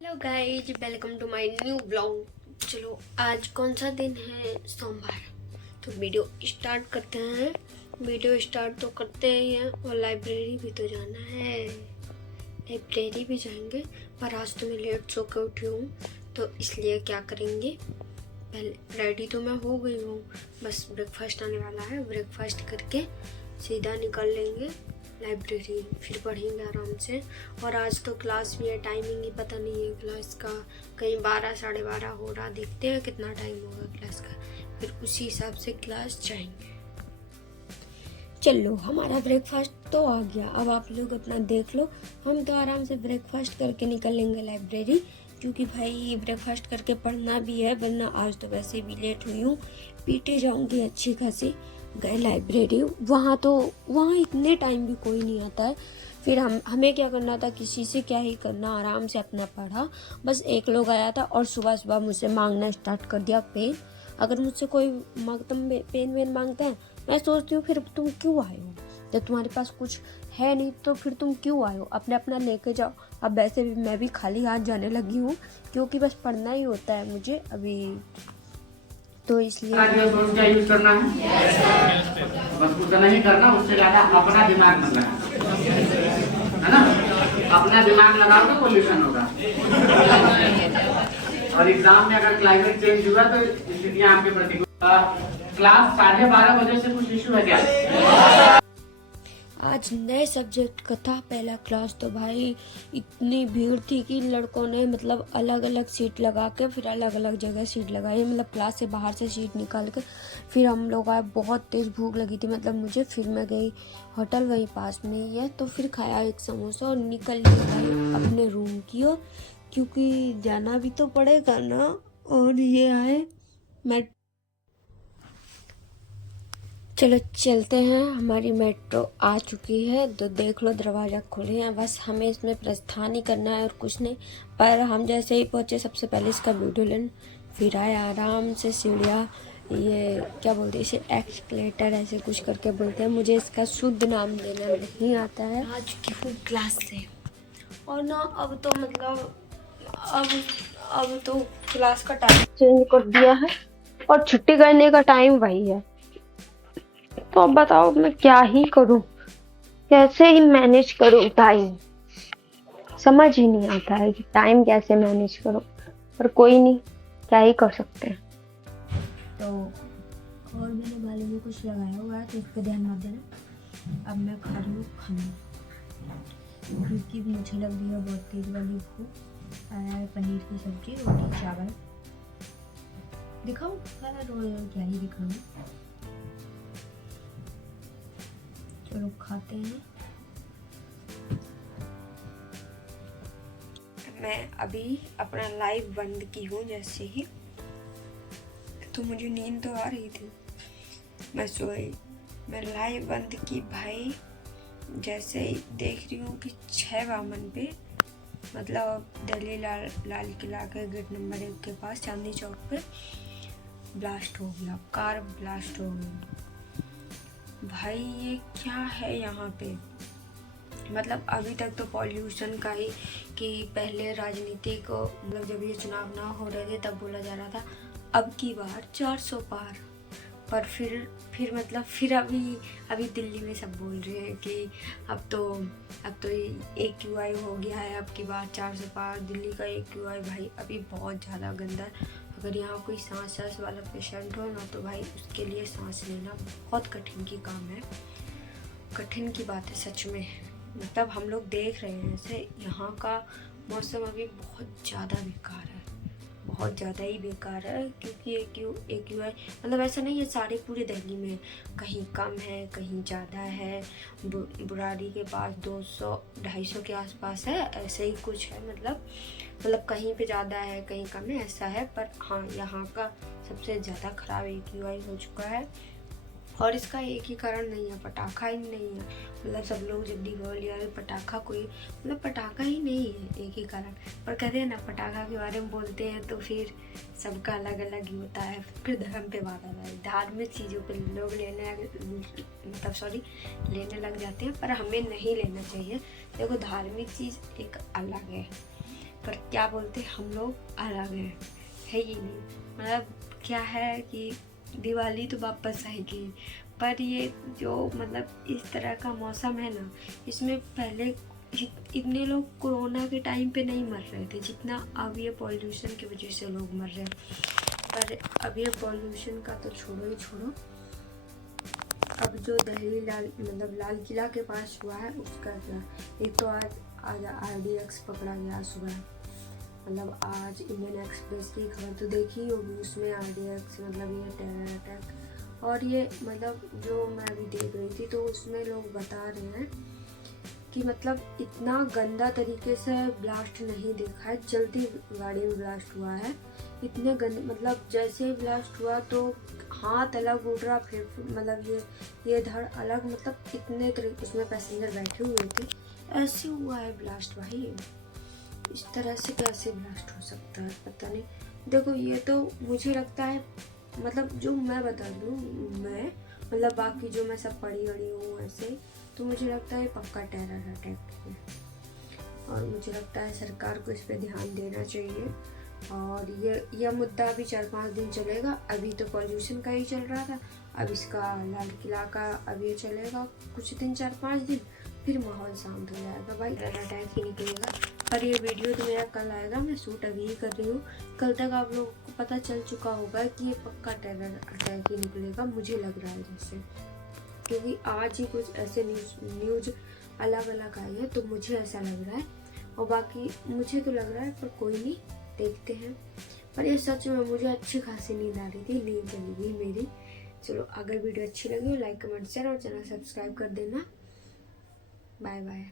Hello guys, welcome to my new blog. चलो आज कौन सा दिन है? सोमवार। तो वीडियो स्टार्ट करते हैं। वीडियो स्टार्ट तो करते ही हैं और लाइब्रेरी भी तो जाना है। लाइब्रेरी भी जाएंगे, पर आज तो मैं लेट सो के उठी हूँ, तो इसलिए क्या करेंगे, पहले रेडी तो मैं हो गई हूँ, बस ब्रेकफास्ट आने वाला है। ब्रेकफास्ट करके सीधा निकल लेंगे लाइब्रेरी, फिर पढ़ेंगे आराम से। और आज तो क्लास भी है, टाइमिंग ही पता नहीं है क्लास का, कहीं 12 साढ़े 12 हो रहा। देखते हैं कितना टाइम होगा क्लास का, फिर उसी हिसाब से क्लास जाएंगे। चलो हमारा ब्रेकफास्ट तो आ गया, अब आप लोग अपना देख लो। हम तो आराम से ब्रेकफास्ट करके निकल लेंगे लाइब्रेरी, क्योंकि भाई ब्रेकफास्ट करके पढ़ना भी है, वरना आज तो वैसे भी लेट हुई हूँ, पीटे जाऊँगी अच्छी खासी। गए लाइब्रेरी, वहाँ इतने टाइम भी कोई नहीं आता है। फिर हमें क्या करना था, किसी से क्या ही करना, आराम से अपना पढ़ा। बस एक लोग आया था और सुबह सुबह मुझसे मांगना स्टार्ट कर दिया पेन। अगर मुझसे कोई पेन वेन मांगता है, मैं सोचती हूँ फिर तुम क्यों आए हो? जब तुम्हारे पास कुछ है नहीं तो फिर तुम क्यों आए हो? अपने अपना लेके जाओ। अब वैसे भी मैं भी खाली हाथ जाने लगी हूँ, क्योंकि बस पढ़ना ही होता है मुझे अभी, तो इसलिए क्या यूज करना है, बस उतना ही करना, उससे ज्यादा अपना दिमाग मत लगाना, है ना। अपना दिमाग लगाओगे पोल्यूशन होगा। और एग्जाम में अगर क्लाइमेट चेंज हुआ तो स्थितियां आपके प्रतिकूल। क्लास 12:30 बजे से कुछ इशू है क्या? आज नए सब्जेक्ट का था पहला क्लास, तो भाई इतनी भीड़ थी कि लड़कों ने मतलब अलग अलग सीट लगा के फिर अलग अलग जगह सीट लगाई, मतलब क्लास से बाहर से सीट निकाल के फिर हम लोग आए। बहुत तेज़ भूख लगी थी मतलब मुझे, फिर मैं गई होटल वहीं पास में ही है, तो फिर खाया एक समोसा और निकल ली भाई अपने रूम की ओर, क्योंकि जाना भी तो पड़ेगा ना। और ये आए मैं, चलो चलते हैं। हमारी मेट्रो आ चुकी है, तो देख लो दरवाज़ा खुले हैं, बस हमें इसमें प्रस्थान ही करना है और कुछ नहीं। पर हम जैसे ही पहुँचे सबसे पहले इसका वीडियो लेन, फिर आए आराम से सीढ़ियाँ, ये क्या बोलते हैं इसे, एक्सकलेटर ऐसे कुछ करके बोलते हैं, मुझे इसका शुद्ध नाम लेना नहीं आता है। आ चुकी हूँ क्लास से, और ना अब तो मतलब अब तो क्लास का टाइम चेंज कर दिया है और छुट्टी करने का टाइम वही है। तो अब बताओ मैं क्या ही करूं, कैसे ही मैनेज करूं टाइम, समझ ही नहीं आता है कि टाइम कैसे मैनेज करूं। पर कोई नहीं, क्या ही कर सकते हैं। तो और मैंने बालों में कुछ लगाया हुआ है तो इस पर ध्यान मत देना। अब मैं खा रही हूँ खाना, क्योंकि मुझे लग रही है बहुत तेज वाली भूख। पनीर की सब्जी, रोटी, चावल। दिखाऊं क्या ही दिखाऊं, चलो खाते हैं। मैं अभी अपना लाइव बंद की हूँ जैसे ही, तो मुझे नींद तो आ रही थी, मैं सोई। मैं लाइव बंद की भाई, जैसे ही देख रही हूँ कि 6 बामन पे, मतलब दिल्ली लाल किला के गेट नंबर 1 के पास चांदनी चौक पे ब्लास्ट हो गया, कार ब्लास्ट हो गई। भाई ये क्या है यहाँ पे? मतलब अभी तक तो पॉल्यूशन का ही, कि पहले राजनीतिक मतलब जब ये चुनाव ना हो रहे थे तब बोला जा रहा था अब की बार 400 पार, पर फिर मतलब फिर अभी दिल्ली में सब बोल रहे हैं कि अब तो AQI हो गया है, अब की बार 400 पार दिल्ली का AQI। भाई अभी बहुत ज़्यादा गंदा है। अगर यहाँ कोई सांस वाला पेशेंट हो ना, तो भाई उसके लिए सांस लेना बहुत कठिन की काम है, कठिन की बात है सच में। मतलब हम लोग देख रहे हैं ऐसे यहाँ का मौसम अभी बहुत ज़्यादा बेकार है, बहुत ज़्यादा ही बेकार है, क्योंकि AQI मतलब ऐसा नहीं है सारे पूरे दिल्ली में, कहीं कम है कहीं ज़्यादा है। बुराड़ी के पास 200-250 के आसपास है, ऐसे ही कुछ है, मतलब कहीं पे ज़्यादा है कहीं कम है, ऐसा है। पर हाँ, यहाँ का सबसे ज़्यादा ख़राब AQI हो चुका है, और इसका एक ही कारण नहीं है, पटाखा ही नहीं है। मतलब सब लोग जब दीपावली आए पटाखा, कोई मतलब पटाखा ही नहीं है एक ही कारण। पर कहते हैं ना, पटाखा के बारे में बोलते हैं तो फिर सबका अलग अलग ही होता है। फिर धर्म पे बात आता है, धार्मिक चीज़ों पे लोग लेने लग जाते हैं, पर हमें नहीं लेना चाहिए। देखो धार्मिक चीज़ एक अलग है, पर क्या बोलते हम लोग अलग हैं, है ही नहीं। मतलब क्या है कि दिवाली तो वापस आएगी, पर ये जो मतलब इस तरह का मौसम है ना, इसमें पहले इतने लोग कोरोना के टाइम पे नहीं मर रहे थे जितना अब ये पॉल्यूशन की वजह से लोग मर रहे हैं। पर अब ये पॉल्यूशन का तो छोड़ो ही छोड़ो, अब जो दिल्ली लाल किला के पास हुआ है उसका क्या। एक तो आज RDX पकड़ा गया सुबह, मतलब आज इंडियन एक्सप्रेस की खबर तो देखी ही होगी, उसमें RDX मतलब ये टेरर अटैक। और ये मतलब जो मैं अभी देख रही थी तो उसमें लोग बता रहे हैं कि मतलब इतना गंदा तरीके से ब्लास्ट नहीं देखा है, जल्दी गाड़ी में ब्लास्ट हुआ है। इतने गंदे मतलब जैसे ही ब्लास्ट हुआ तो हाथ अलग उड़ रहा, फिर मतलब ये धड़ अलग, मतलब इतने तरीके उसमें पैसेंजर बैठे हुए थे, ऐसे हुआ है ब्लास्ट। भाई इस तरह से कैसे ब्लास्ट हो सकता है पता नहीं। देखो ये तो मुझे लगता है, मतलब जो मैं बता रही हूँ, मैं मतलब बाकी जो मैं सब पढ़ी हूँ ऐसे, तो मुझे लगता है पक्का टेरर अटैक है। और मुझे लगता है सरकार को इस पे ध्यान देना चाहिए। और यह मुद्दा अभी 4-5 दिन चलेगा। अभी तो पॉल्यूशन का ही चल रहा था, अब इसका लाल किला का अब ये चलेगा कुछ दिन, 4-5 दिन, फिर माहौल शांत हो जाएगा। भाई टेरर अटैक ही निकलेगा। पर ये वीडियो तो मेरा कल आएगा, मैं शूट अभी ही कर रही हूँ। कल तक आप लोगों को पता चल चुका होगा कि ये पक्का टेरर अटैक ही निकलेगा, मुझे लग रहा है जैसे, क्योंकि आज ही कुछ ऐसे न्यूज अलग अलग आई है, तो मुझे ऐसा लग रहा है। और बाकी मुझे तो लग रहा है, पर कोई नहीं, देखते हैं। पर ये सच में मुझे अच्छी खासी नींद आ रही थी, नींद चली गई मेरी। चलो अगर वीडियो अच्छी लगी हो लाइक कमेंट शेयर और चैनल सब्सक्राइब कर देना। Bye bye.